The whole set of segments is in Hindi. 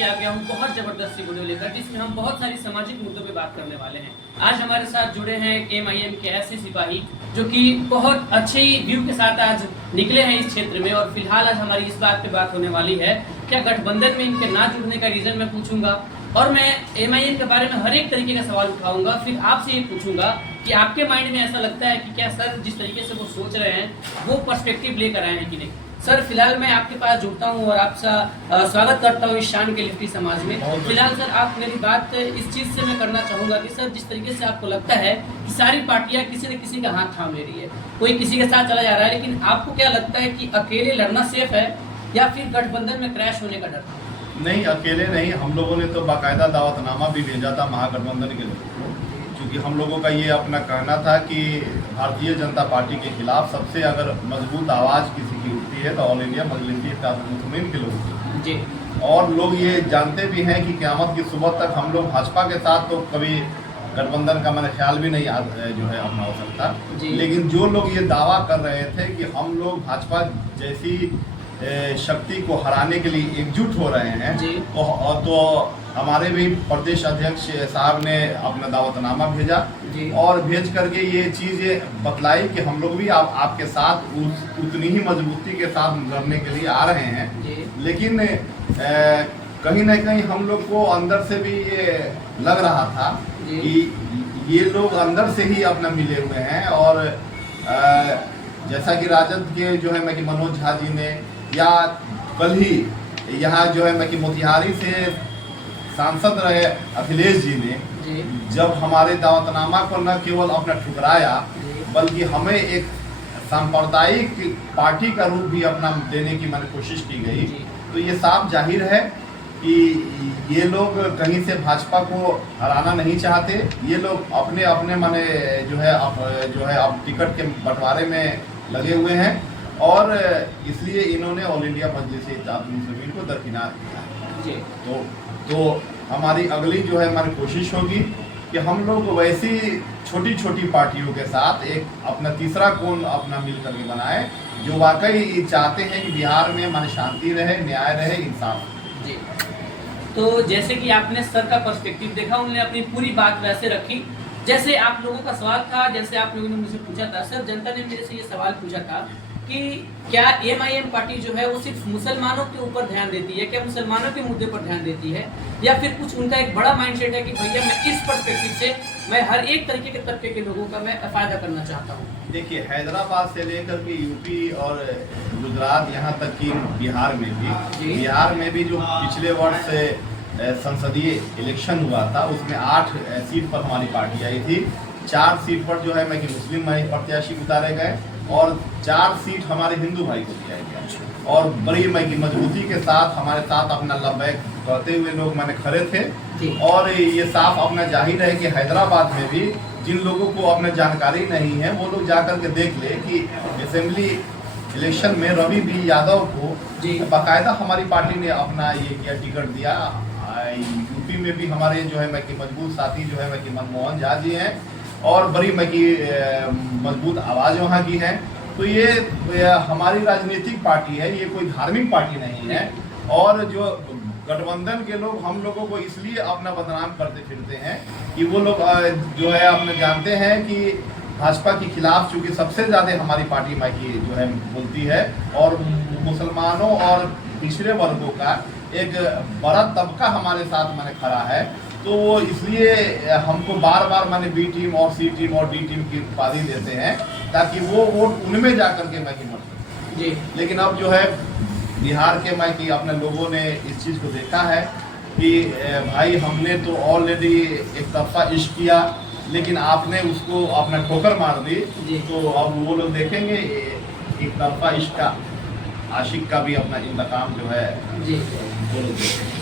ही आ गया हूँ बहुत जबरदस्त सी वीडियो लेकर, जिसमें हम बहुत सारी सामाजिक मुद्दों पे बात करने वाले हैं। आज हमारे साथ जुड़े हैं MIM के ऐसे सिपाही जो कि बहुत अच्छे व्यू के साथ आज निकले हैं इस क्षेत्र में, और फिलहाल आज हमारी इस बात पे बात होने वाली है क्या गठबंधन में इनके ना जुड़ने का रीजन मैं पूछूंगा, और मैं MIM के बारे में हर एक तरीके का सवाल उठाऊंगा। फिर आपसे ये पूछूंगा कि आपके माइंड में ऐसा लगता है कि क्या सर जिस तरीके से वो सोच रहे हैं वो पर्सपेक्टिव लेकर आए हैं कि नहीं। सर फिलहाल मैं आपके पास जुड़ता हूं और आपका स्वागत करता हूं इस शान के लिफ्टी समाज में। फिलहाल सर आप मेरी बात इस चीज़ से मैं करना चाहूँगा कि सर जिस तरीके से आपको लगता है कि सारी पार्टियां किसी न किसी का हाथ थाम ले रही है, कोई किसी के साथ चला जा रहा है, लेकिन आपको क्या लगता है कि अकेले लड़ना सेफ है या फिर गठबंधन में क्रैश होने का डर? नहीं, अकेले नहीं। हम लोगों ने तो बाकायदा दावतनामा भी भेजा था महागठबंधन के लोगों को, क्योंकि हम लोगों का ये अपना कहना था कि भारतीय जनता पार्टी के खिलाफ सबसे अगर मजबूत आवाज़ किसी की उठती है तो ऑल इंडिया मजलिस इत्तेहादुल मुस्लिमीन के लोगों की जी। और लोग ये जानते भी हैं कि क़यामत की सुबह तक हम लोग भाजपा के साथ तो कभी गठबंधन का मैंने ख्याल भी नहीं जो है अपना हो सकता, लेकिन जो लोग ये दावा कर रहे थे कि हम लोग भाजपा जैसी शक्ति को हराने के लिए एकजुट हो रहे हैं तो हमारे भी प्रदेश अध्यक्ष साहब ने अपना दावतनामा भेजा और भेज करके ये चीज़ बतलाई कि हम लोग भी आपके साथ उतनी ही मजबूती के साथ लड़ने के लिए आ रहे हैं। लेकिन कहीं ना कहीं हम लोग को अंदर से भी ये लग रहा था कि ये लोग अंदर से ही अपना मिले हुए हैं, और जैसा कि राजद के जो है मैं कि मनोज झा जी ने या कल ही यहाँ जो है मैं कि मोतिहारी से सांसद रहे अखिलेश जी ने जब हमारे दावतनामा को न केवल अपना ठुकराया बल्कि हमें एक सांप्रदायिक पार्टी का रूप भी अपना देने की मैंने कोशिश की गई, तो ये साफ जाहिर है कि ये लोग कहीं से भाजपा को हराना नहीं चाहते। ये लोग अपने अपने माने जो है अब टिकट के बंटवारे में लगे हुए हैं, और इसलिए इन्होंने ऑल इंडिया मजलिस इत्तेहादुल मुस्लिमीन को दरकिनार किया। तो हमारी अगली जो है हमारी कोशिश होगी कि हम लोग वैसी छोटी छोटी पार्टियों के साथ एक अपना तीसरा कोण अपना मिल करके बनाए जो वाकई चाहते हैं कि बिहार में माने शांति रहे, न्याय रहे, इंसाफ जी। तो जैसे कि आपने सर का पर्सपेक्टिव देखा, उन्होंने अपनी पूरी बात वैसे रखी जैसे आप लोगों का सवाल था, जैसे आप लोगों ने मुझे पूछा था। सर जनता ने मेरे से ये सवाल पूछा था कि क्या MIM पार्टी जो है वो सिर्फ मुसलमानों के ऊपर ध्यान देती है, क्या मुसलमानों के मुद्दे पर ध्यान देती है, या फिर कुछ उनका एक बड़ा माइंडसेट है कि भैया मैं इस पर्सपेक्टिव से मैं हर एक तरीके के तबके के लोगों का मैं फायदा करना चाहता हूँ। देखिए, हैदराबाद से लेकर के यूपी और गुजरात यहाँ तक कि बिहार में भी जो पिछले वर्ष से संसदीय इलेक्शन हुआ था उसमें 8 सीट पर हमारी पार्टी आई थी। 4 सीट पर जो है मैं कि मुस्लिम प्रत्याशी उतारे गए और 4 सीट हमारे हिंदू भाई को दिया गया, और बड़ी मजबूती के साथ हमारे साथ अपना लब्बैक कहते हुए लोग मैंने खड़े थे। और ये साफ अपना जाहिर है कि हैदराबाद में भी जिन लोगों को अपना जानकारी नहीं है वो लोग जाकर के देख ले कि असेंबली इलेक्शन में रवि बी यादव को बाकायदा हमारी पार्टी ने अपना ये किया, टिकट दिया। यूपी में भी हमारे जो है मैं कि मजबूत साथी जो है मैं कि मनमोहन झा जी हैं और बड़ी मैं की मजबूत आवाज़ वहाँ की है। तो ये हमारी राजनीतिक पार्टी है, ये कोई धार्मिक पार्टी नहीं है। और जो गठबंधन के लोग हम लोगों को इसलिए अपना बदनाम करते फिरते हैं कि वो लोग जो है अपने जानते हैं कि भाजपा के खिलाफ चूँकि सबसे ज़्यादा हमारी पार्टी में की जो है बोलती है, और मुसलमानों और पिछड़े वर्गों का एक बड़ा तबका हमारे साथ मैंने खड़ा है, तो वो इसलिए हमको बार बार मैंने बी टीम और सी टीम और डी टीम की उपाधि देते हैं ताकि वो वोट उनमें जा कर के मैं की मर सकूँ। लेकिन अब जो है बिहार के मैं कि अपने लोगों ने इस चीज़ को देखा है कि भाई हमने तो ऑलरेडी एक तरफा इश्क किया, लेकिन आपने उसको अपना ठोकर मार दी, तो अब वो लोग देखेंगे एक तरफा इश्क का आशिक का भी अपना इंतकाम जो है वो लोग देखेंगे।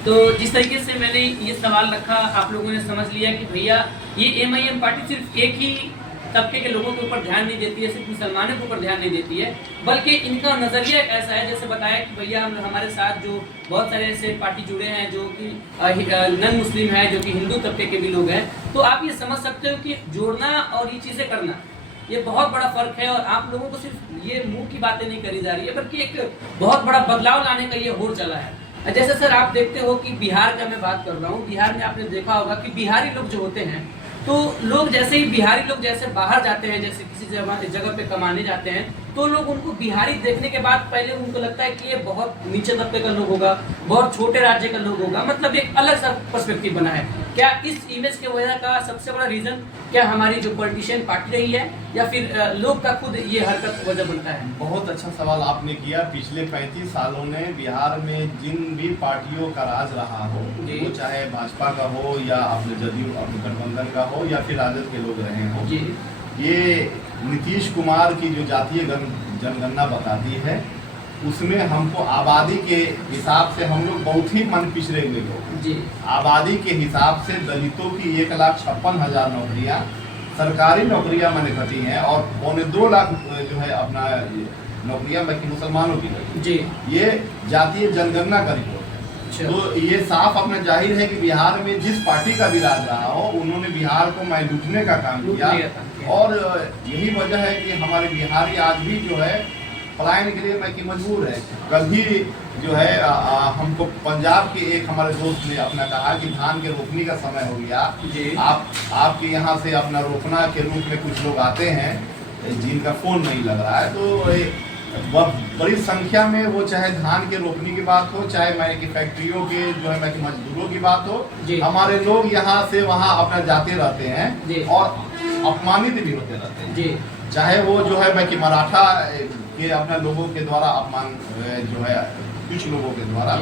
तो जिस तरीके से मैंने ये सवाल रखा आप लोगों ने समझ लिया कि भैया ये MIM पार्टी सिर्फ एक ही तबके के लोगों के ऊपर ध्यान नहीं देती है, सिर्फ मुसलमानों के ऊपर ध्यान नहीं देती है, बल्कि इनका नज़रिया एक ऐसा है जैसे बताया कि भैया हमारे साथ जो बहुत सारे ऐसे पार्टी जुड़े हैं जो कि नन मुस्लिम है, जो कि हिंदू तबके के भी लोग हैं। तो आप ये समझ सकते हो कि जोड़ना और ये चीज़ें करना ये बहुत बड़ा फर्क है, और आप लोगों को सिर्फ ये मुंह की बातें नहीं करी जा रही है बल्कि एक बहुत बड़ा बदलाव लाने का ये होड़ चला है। जैसे सर आप देखते हो कि बिहार का मैं बात कर रहा हूँ, बिहार में आपने देखा होगा कि बिहारी लोग जो होते हैं, तो लोग जैसे ही बिहारी लोग जैसे बाहर जाते हैं, जैसे किसी जगह पे कमाने जाते हैं, तो लोग उनको बिहारी देखने के बाद पहले उनको लगता है कि ये बहुत नीचे तबके का लोग होगा, बहुत छोटे राज्य का लोग होगा, मतलब एक अलग सा पर्सपेक्टिव बना है। क्या इस इमेज के वजह का सबसे बड़ा रीजन क्या हमारी जो पॉलिटिशियन पार्टी रही है, या फिर लोग का खुद ये हरकत वजह बनता है? बहुत अच्छा सवाल आपने किया। पिछले 35 सालों में बिहार में जिन भी पार्टियों का राज रहा हो, वो चाहे भाजपा का हो या अपने जदयू अपने गठबंधन का हो या फिर राजद के लोग रहे हो, ये नीतीश कुमार की जो जातीय जनगणना बताती है, उसमें हमको आबादी के हिसाब से हम लोग बहुत ही मन पिछड़े हुए लोग। आबादी के हिसाब से दलितों की 1,56,000 नौकरियां, सरकारी नौकरियां मैंने घटी हैं, और 2.25 लाख जो है अपना नौकरियां बाकी मुसलमानों की घटी। ये जातीय जनगणना का रिपोर्ट है। तो ये साफ अपना जाहिर है कि बिहार में जिस पार्टी का भी राज रहा हो, उन्होंने बिहार को मैं लूटने का काम किया, और यही वजह है कि हमारे बिहारी आज भी जो है पलायन के लिए मैं कि मजबूर है। कल ही जो है हमको पंजाब के एक हमारे दोस्त ने अपना कहा कि धान के रोपनी का समय हो गया, आपके यहाँ से अपना रोपना के रूप में कुछ लोग आते हैं जिनका फोन नहीं लग रहा है। तो बड़ी संख्या में वो चाहे धान के रोपनी की बात हो, चाहे मैं कि फैक्ट्रियों के जो है मैं कि मजदूरों की बात हो, हमारे लोग यहाँ से वहाँ अपना जाते रहते हैं और अपमानित भी होते रहते हैं। चाहे वो जो है मैं कि मराठा के अपने लोगों के द्वारा अपमान जो है कुछ लोगों के द्वारा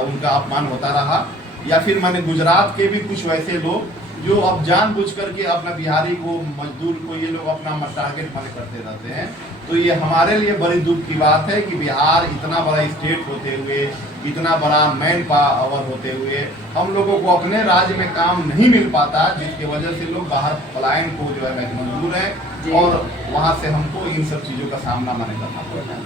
उनका अपमान होता रहा, या फिर मैंने गुजरात के भी कुछ वैसे लोग जो अब जानबूझ करके अपना बिहारी को, मजदूर को ये लोग अपना टारगेट माने करते रहते हैं। तो ये हमारे लिए बड़ी दुख की बात है कि बिहार इतना बड़ा स्टेट होते हुए, इतना बड़ा मैन पावर होते हुए, हम लोगों को अपने राज्य में काम नहीं मिल पाता, जिसकी वजह से लोग बाहर पलायन को जो है मजबूर है, और वहाँ से हमको इन सब चीज़ों का सामना माने करना पड़ता है।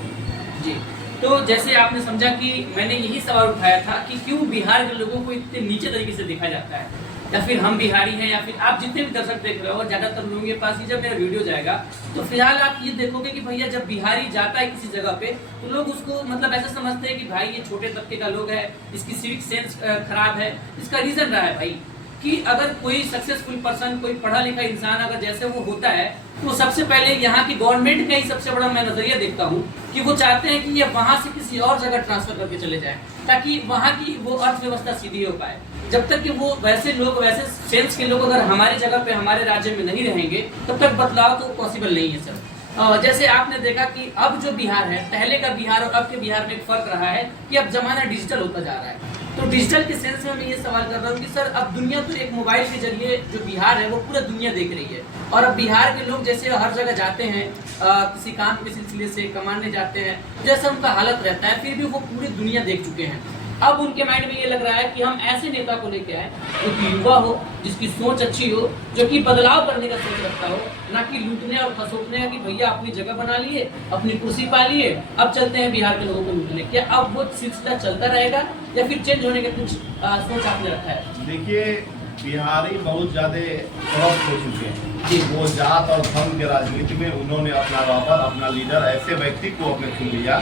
जी, तो जैसे आपने समझा कि मैंने यही सवाल उठाया था कि क्यों बिहार के लोगों को इतने नीचे तरीके से देखा जाता है, या फिर हम बिहारी हैं, या फिर आप जितने भी दर्शक देख रहे हो, ज़्यादातर लोगों के पास ही जब मेरा वीडियो जाएगा तो फिलहाल आप ये देखोगे कि भैया जब बिहारी जाता है किसी जगह पे, तो लोग उसको मतलब ऐसा समझते हैं कि भाई ये छोटे तबके का लोग है, इसकी सिविक सेंस खराब है। इसका रीज़न रहा है भाई कि अगर कोई सक्सेसफुल पर्सन, कोई पढ़ा लिखा इंसान अगर जैसे वो होता है, तो सबसे पहले यहाँ की गवर्नमेंट का ही सबसे बड़ा मैं नजरिया देखता हूँ कि वो चाहते हैं कि ये वहाँ से किसी और जगह ट्रांसफर करके चले जाएं, ताकि वहाँ की वो अर्थव्यवस्था सीधी हो पाए। जब तक कि वो वैसे लोग, वैसे सेंस के लोग अगर हमारी जगह पे, हमारे राज्य में नहीं रहेंगे, तब तक बदलाव तो पॉसिबल नहीं है सर। जैसे आपने देखा कि अब जो बिहार है, पहले का बिहार और अब के बिहार में एक फर्क रहा है कि अब जमाना डिजिटल होता जा रहा है। तो डिजिटल के सेंस में मैं ये सवाल कर रहा हूँ कि सर अब दुनिया तो एक मोबाइल के जरिए जो बिहार है वो पूरा दुनिया देख रही है, और अब बिहार के लोग जैसे हर जगह जाते हैं किसी काम के सिलसिले से, कमाने जाते हैं, जैसा उनका हालत रहता है, फिर भी वो पूरी दुनिया देख चुके हैं। अब उनके माइंड में ये लग रहा है कि हम ऐसे नेता को लेके आए जो कि युवा हो, जिसकी सोच अच्छी हो, जो कि बदलाव करने का सोच रखता हो, ना कि लूटने और खसोटने का कि भैया अपनी जगह बना लिए, अपनी कुर्सी पा लिए, अब चलते हैं बिहार के लोगों को लूटने। क्या अब वो सिलसिला चलता रहेगा या फिर चेंज होने का कुछ सोच आपने रखा है? देखिए, बिहारी बहुत ज़्यादा क्रॉस हो चुके हैं। वो जात और धर्म के राजनीति में उन्होंने अपना राबर, अपना लीडर, ऐसे व्यक्ति को अपने चुन लिया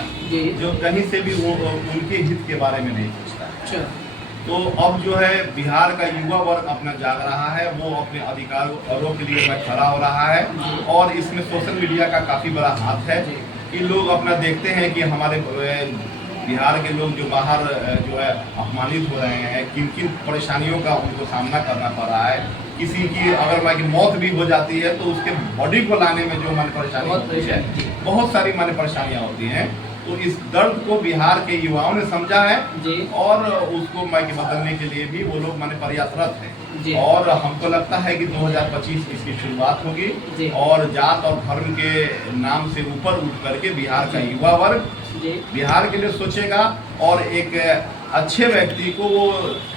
जो कहीं से भी वो उनके हित के बारे में नहीं सोचता है। तो अब जो है बिहार का युवा वर्ग अपना जाग रहा है, वो अपने अधिकारों के लिए खड़ा हो रहा है, और इसमें सोशल मीडिया का काफ़ी बड़ा हाथ है कि लोग अपना देखते हैं कि हमारे बिहार के लोग जो बाहर जो है अपमानित हो रहे हैं, किन किन परेशानियों का उनको सामना करना पड़ रहा है। किसी की अगर माँ की मौत भी हो जाती है तो उसके बॉडी को लाने में जो माने परेशानी होती है, बहुत सारी माने परेशानियाँ होती हैं। तो इस दर्द को बिहार के युवाओं ने समझा है, और उसको माँ की बदलने के लिए भी वो लोग माने प्रयासरत हैं, और हमको लगता है कि 2025 इसकी शुरुआत होगी, और जात और धर्म के नाम से ऊपर उठ करके बिहार का युवा वर्ग बिहार के लिए सोचेगा, और एक अच्छे व्यक्ति को, वो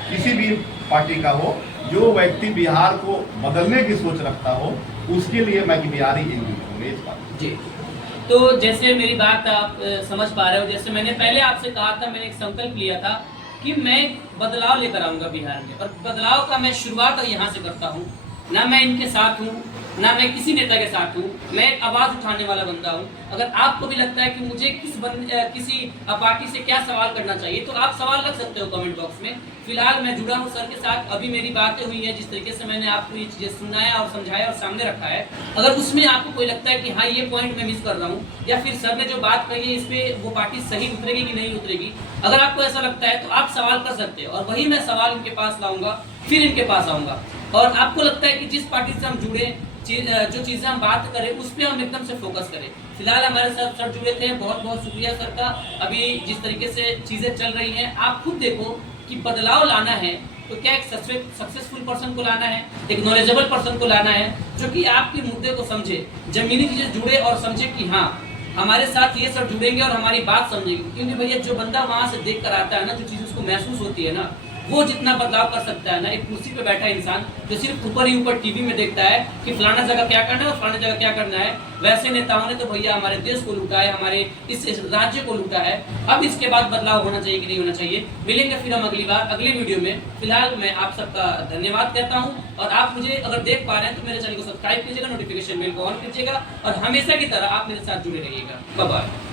किसी भी पार्टी का हो, जो व्यक्ति बिहार को बदलने की सोच रखता हो, उसके लिए मैं कि बिहारी एकजुट होंगे इस बात। जी, तो जैसे मेरी बात आप समझ पा रहे हो, जैसे मैंने पहले आपसे कहा था, मैंने एक संकल्प लिया था कि मैं बदलाव लेकर आऊँगा बिहार में, और बदलाव का मैं शुरुआत यहाँ से करता हूँ। ना मैं इनके साथ हूँ, ना मैं किसी नेता के साथ हूँ। मैं एक आवाज उठाने वाला बंदा हूँ। अगर आपको भी लगता है कि मुझे किसी पार्टी से क्या सवाल करना चाहिए, तो आप सवाल रख सकते हो कमेंट बॉक्स में। फिलहाल मैं जुड़ा हूँ सर के साथ, अभी मेरी बातें हुई है, जिस तरीके से मैंने आपको ये चीजें सुनाया और समझाया और सामने रखा है, अगर उसमें आपको कोई लगता है कि हाँ ये पॉइंट मैं मिस कर रहा हूँ, या फिर सर ने जो बात कही है इस पे वो पार्टी सही उतरेगी कि नहीं उतरेगी, अगर आपको ऐसा लगता है तो आप सवाल कर सकते हो, और वही मैं सवाल इनके पास लाऊंगा, फिर इनके पास आऊंगा। और आपको लगता है कि जिस पार्टी से हम जुड़े, जो चीजें हम बात करें उस पर हम एकदम से फोकस करें। फिलहाल हमारे साथ सर जुड़े थे, बहुत बहुत शुक्रिया सर का। अभी जिस तरीके से चीजें चल रही हैं, आप खुद देखो कि बदलाव लाना है तो क्या एक सक्सेसफुल पर्सन को लाना है, एक नॉलेजेबल पर्सन को लाना है, जो कि आपके मुद्दे को समझे, जमीनी चीजें जुड़े और समझे कि हाँ हमारे साथ ये सब जुड़ेंगे और हमारी बात समझेंगे। क्योंकि भैया जो बंदा वहां से देख कर आता है ना, जो चीज उसको महसूस होती है ना, वो जितना बदलाव कर सकता है ना एक कुर्सी पे बैठा इंसान जो सिर्फ ऊपर ही ऊपर टीवी में देखता है कि फलाना जगह क्या करना है और फलाना जगह क्या करना है, वैसे नेताओं ने तो भैया हमारे देश को लूटा है, हमारे इस राज्य को लूटा है। अब इसके बाद बदलाव होना चाहिए कि नहीं होना चाहिए, मिलेंगे फिर हम अगली बार अगले वीडियो में। फिलहाल मैं आप सबका धन्यवाद कहता हूँ, और आप मुझे अगर देख पा रहे हैं तो मेरे चैनल को सब्सक्राइब कीजिएगा, नोटिफिकेशन बेल को ऑन कीजिएगा, और हमेशा की तरह आप मेरे साथ जुड़े रहिएगा। Bye bye.